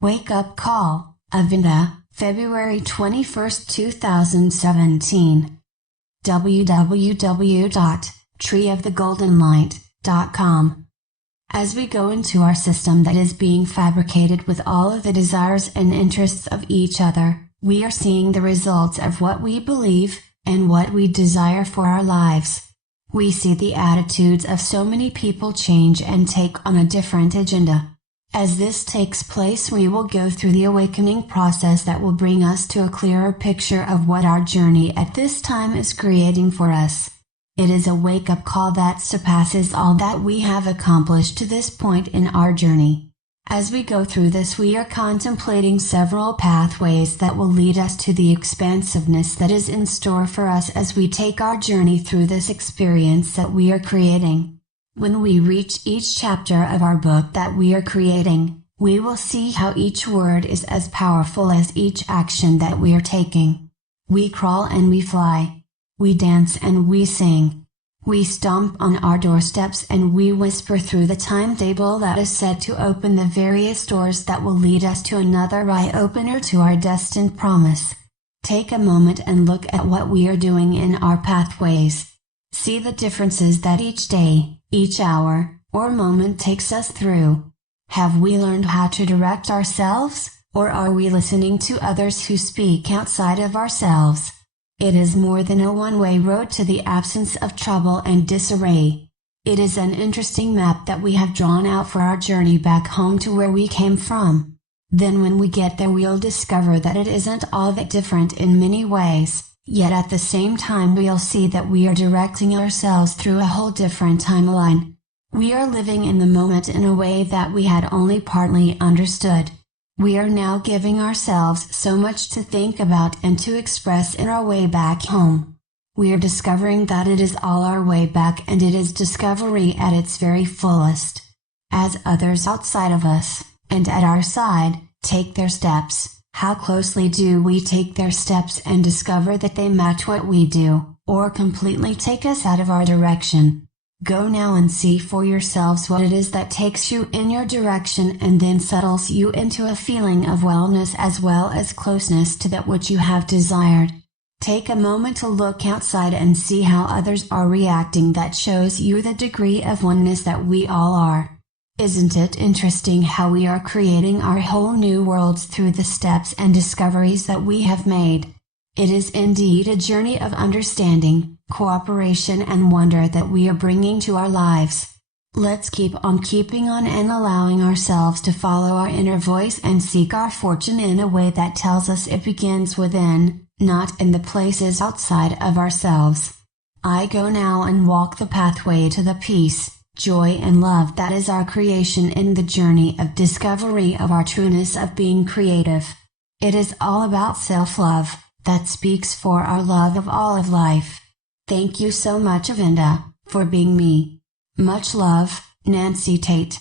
Wake Up Call, Avenda, February 21, 2017. www.treeofthegoldenlight.com. As we go into our system that is being fabricated with all of the desires and interests of each other, we are seeing the results of what we believe, and what we desire for our lives. We see the attitudes of so many people change and take on a different agenda. As this takes place, we will go through the awakening process that will bring us to a clearer picture of what our journey at this time is creating for us. It is a wake-up call that surpasses all that we have accomplished to this point in our journey. As we go through this, we are contemplating several pathways that will lead us to the expansiveness that is in store for us as we take our journey through this experience that we are creating. When we reach each chapter of our book that we are creating, we will see how each word is as powerful as each action that we are taking. We crawl and we fly. We dance and we sing. We stomp on our doorsteps and we whisper through the timetable that is set to open the various doors that will lead us to another eye-opener to our destined promise. Take a moment and look at what we are doing in our pathways. See the differences that each day, each hour, or moment takes us through. Have we learned how to direct ourselves, or are we listening to others who speak outside of ourselves? It is more than a one-way road to the absence of trouble and disarray. It is an interesting map that we have drawn out for our journey back home to where we came from. Then when we get there, we'll discover that it isn't all that different in many ways. Yet at the same time we'll see that we are directing ourselves through a whole different timeline. We are living in the moment in a way that we had only partly understood. We are now giving ourselves so much to think about and to express in our way back home. We are discovering that it is all our way back, and it is discovery at its very fullest. As others outside of us, and at our side, take their steps, how closely do we take their steps and discover that they match what we do, or completely take us out of our direction? Go now and see for yourselves what it is that takes you in your direction and then settles you into a feeling of wellness as well as closeness to that which you have desired. Take a moment to look outside and see how others are reacting. That shows you the degree of oneness that we all are. Isn't it interesting how we are creating our whole new worlds through the steps and discoveries that we have made? It is indeed a journey of understanding, cooperation and wonder that we are bringing to our lives. Let's keep on keeping on and allowing ourselves to follow our inner voice and seek our fortune in a way that tells us it begins within, not in the places outside of ourselves. I go now and walk the pathway to the peace, joy and love that is our creation in the journey of discovery of our trueness of being creative. It is all about self-love, that speaks for our love of all of life. Thank you so much, Avenda, for being me. Much love, Nancy Tate.